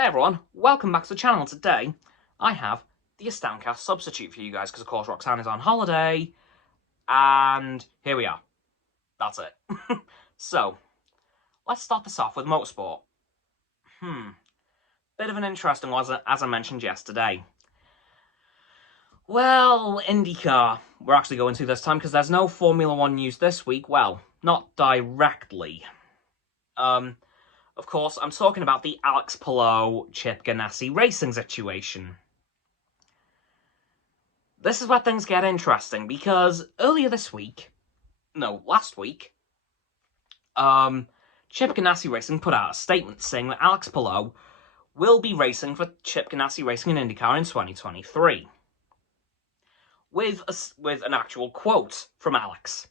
Hey everyone, welcome back to the channel. Today I have the AstoundCast substitute for you guys because of course Roxanne is on holiday and here we are. That's it. So, let's start this off with motorsport. Bit of an interesting one as I mentioned yesterday. Well, IndyCar we're actually going to this time because there's no Formula 1 news this week. Well, not directly. Of course, I'm talking about the Alex Palou Chip Ganassi-Racing situation. This is where things get interesting, because last week, Chip Ganassi-Racing put out a statement saying that Alex Palou will be racing for Chip Ganassi-Racing in IndyCar in 2023. With an actual quote from Alex.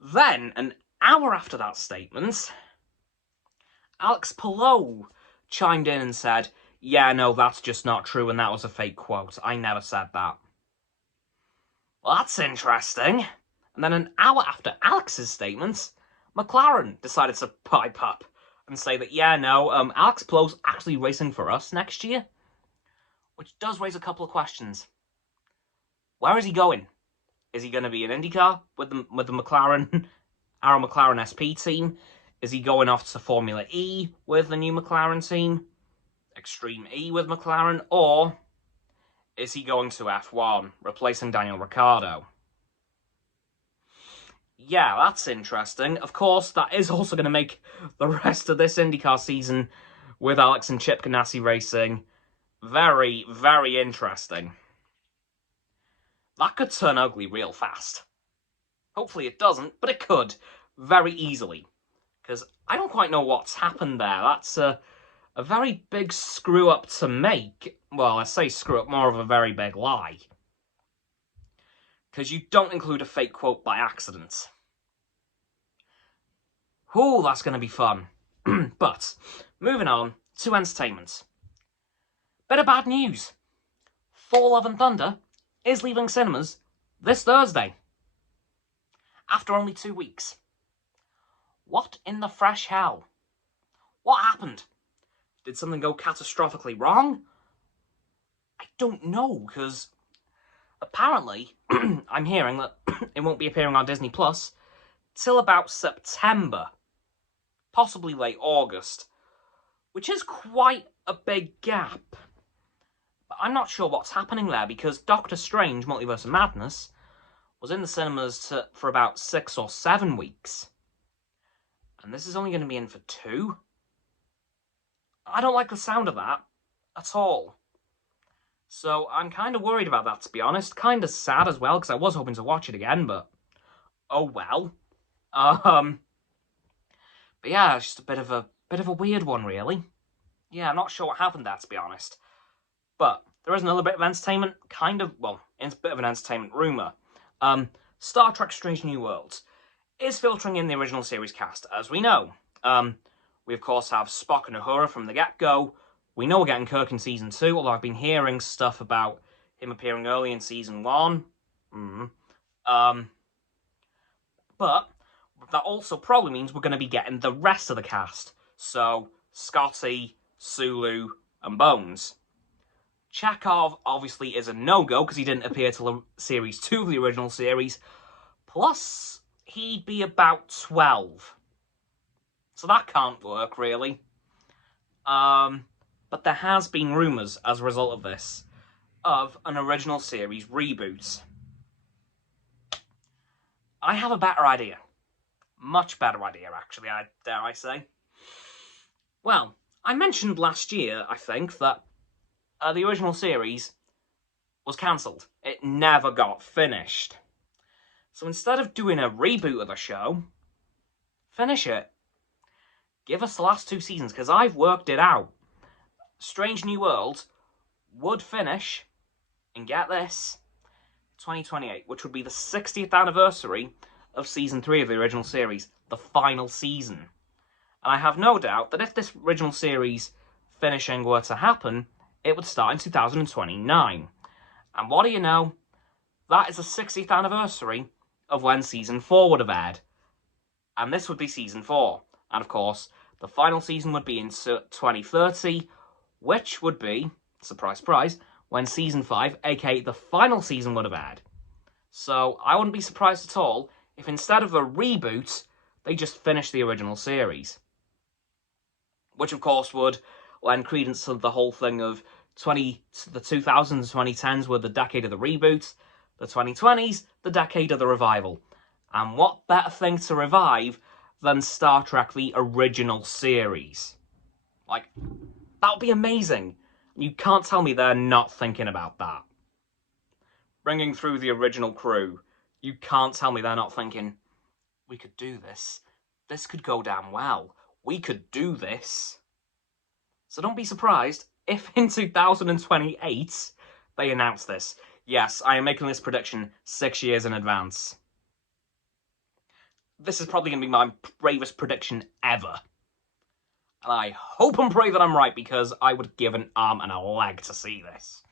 Then, an hour after that statement, Alex Palou chimed in and said, "Yeah, no, that's just not true, and that was a fake quote. I never said that." Well, that's interesting. And then an hour after Alex's statements, McLaren decided to pipe up and say that, yeah, no, Alex Palou's actually racing for us next year. Which does raise a couple of questions. Where is he going? Is he going to be in IndyCar with the McLaren, our McLaren SP team? Is he going off to Formula E with the new McLaren team? Extreme E with McLaren? Or is he going to F1, replacing Daniel Ricciardo? Yeah, that's interesting. Of course, that is also going to make the rest of this IndyCar season with Alex and Chip Ganassi-Racing very, very interesting. That could turn ugly real fast. Hopefully it doesn't, but it could very easily. Because I don't quite know what's happened there. That's a very big screw-up to make. Well, I say screw-up, more of a very big lie. Because you don't include a fake quote by accident. Ooh, that's going to be fun. But, moving on to entertainment. Bit of bad news. Thor Love and Thunder is leaving cinemas this Thursday. After only 2 weeks. What in the fresh hell? What happened? Did something go catastrophically wrong? I don't know, because apparently I'm hearing that it won't be appearing on Disney Plus till about September, possibly late August, which is quite a big gap. But I'm not sure what's happening there, because Doctor Strange Multiverse of Madness was in the cinemas for about 6 or 7 weeks. And this is only going to be in for 2? I don't like the sound of that at all. So I'm kind of worried about that, to be honest. Kind of sad as well, because I was hoping to watch it again, but oh well. But yeah, it's just a bit of a weird one, really. Yeah, I'm not sure what happened there, to be honest. But there is another bit of entertainment, it's a bit of an entertainment rumour. Star Trek Strangenewworlds is filtering in the original series cast, as we know. We of course have Spock and Uhura from the get-go. We know we're getting Kirk in Season 2, although I've been hearing stuff about him appearing early in Season 1. But that also probably means we're going to be getting the rest of the cast. So, Scotty, Sulu, and Bones. Chekhov obviously is a no-go because he didn't appear till Series 2 of the original series. Plus, he'd be about 12. So that can't work, really. But there has been rumours, as a result of this, of an original series reboot. I have a better idea. Much better idea, actually, dare I say. Well, I mentioned last year, I think, that the original series was cancelled. It never got finished. So instead of doing a reboot of the show, finish it. Give us the last 2 seasons, because I've worked it out. Strange New Worlds would finish, and get this, 2028, which would be the 60th anniversary of Season 3 of the original series, the final season. And I have no doubt that if this original series finishing were to happen, it would start in 2029. And what do you know? That is the 60th anniversary of when Season 4 would have aired. And this would be Season 4. And of course, The final season would be in 2030, which would be, surprise, surprise, when Season 5, aka the final season, would have aired. So I wouldn't be surprised at all if instead of a reboot, they just finished the original series. Which, of course, would lend credence to the whole thing of the 2000s and 2010s were the decade of the reboot, the 2020s, the decade of the revival. And what better thing to revive than Star Trek the original series? Like, that would be amazing. You can't tell me they're not thinking about that. Bringing through the original crew, you can't tell me they're not thinking, we could do this. This could go down well. We could do this. So don't be surprised if in 2028 they announce this. Yes, I am making this prediction 6 years in advance. This is probably going to be my bravest prediction ever. And I hope and pray that I'm right, because I would give an arm and a leg to see this.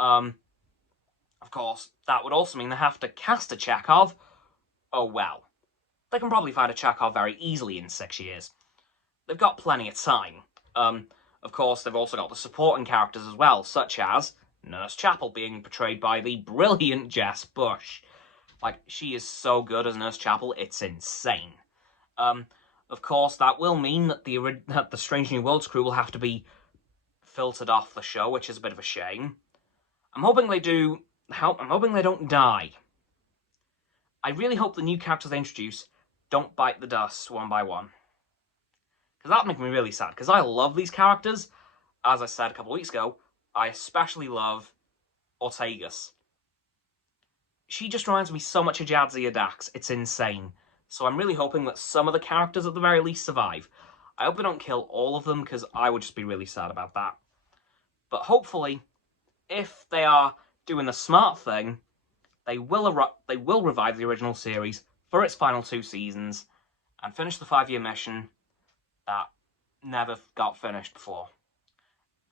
Of course, that would also mean they have to cast a Chekhov. Oh well. They can probably find a Chekhov very easily in 6 years. They've got plenty of time. Of course, they've also got the supporting characters as well, such as Nurse Chapel being portrayed by the brilliant Jess Bush. Like, she is so good as Nurse Chapel, it's insane. Of course, that will mean that the Strange New Worlds crew will have to be filtered off the show, which is a bit of a shame. I'm hoping they don't die. I really hope the new characters they introduce don't bite the dust one by one. Because that'd make me really sad, because I love these characters. As I said a couple of weeks ago, I especially love Ortegas. She just reminds me so much of Jadzia Dax, it's insane. So I'm really hoping that some of the characters at the very least survive. I hope they don't kill all of them, because I would just be really sad about that. But hopefully, if they are doing the smart thing, they will revive the original series for its final 2 seasons and finish the 5-year mission that never got finished before.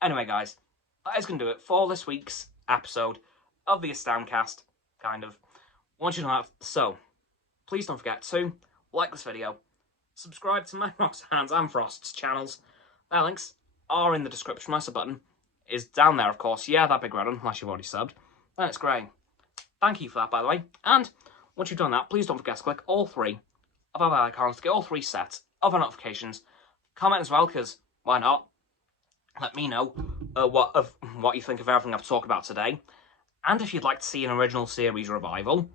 Anyway, guys, that is going to do it for this week's episode of the AstoundCast, kind of. Once you know that, so please don't forget to like this video, subscribe to my Rocks, Hands and Frost's channels. Their links are in the description. My sub button is down there, of course. Yeah, that big red one, unless you've already subbed. Then it's grey. Thank you for that, by the way. And once you've done that, please don't forget to click all 3 of our bell icons to get all 3 sets of our notifications. Comment as well, because why not? Let me know what you think of everything I've talked about today. And if you'd like to see an original series revival,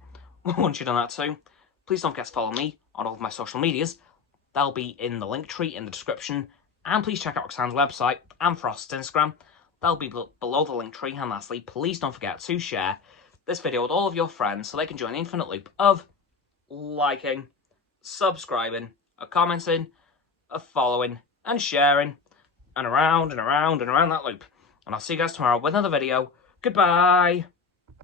once you've done that too, please don't forget to follow me on all of my social medias. They'll be in the link tree in the description. And please check out Roxanne's website and Frost's Instagram. They'll be below the link tree. And lastly, please don't forget to share this video with all of your friends so they can join the infinite loop of liking, subscribing, commenting, following, and sharing, and around and around and around that loop. And I'll see you guys tomorrow with another video. Goodbye!